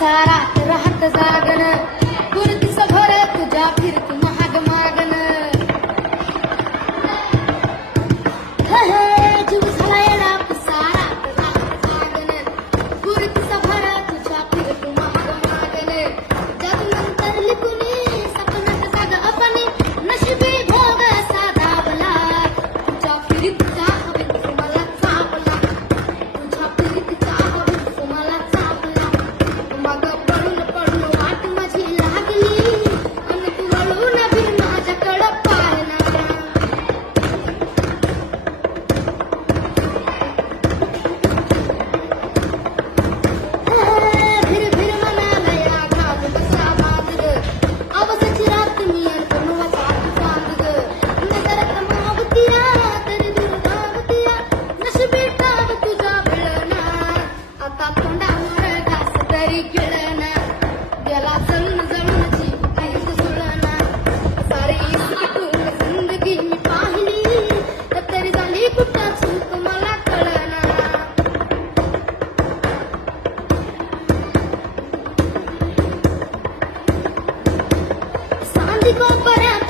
सारा राहत जागन पुरती सभर तुझ्या फिरती महाग मागन जीव झाला येडा सारा राहत जागन पुरती सभर तुझ्या फिरती महाग मागन जग नंतर लिखुनी सपनात जाग अपनी नशिबी भोग साधावला तुझ्या फिरतीचा हवेत मला चापला तुझ्या फिरतीचा हवेत मला चापला मग पडून पडून वाट माझी लागली अन तू वळून फिर माझ्याकडं पाहना फिर फिर म्हणाला या घाल बसा बांध ग अवसची रात मी अन वाचात चांद ग नजरत मावतिया तरी दूर धावतिया नशिबी टाव तुझा भिळना आता तोंडावर घास तरी गिळना गेला जळून जळून जीव काहीच जुळना सारी सुटून जिंदगी मी पाहिली तरी झाली कुठं चूक मला कळना सांदी कोपऱ्यात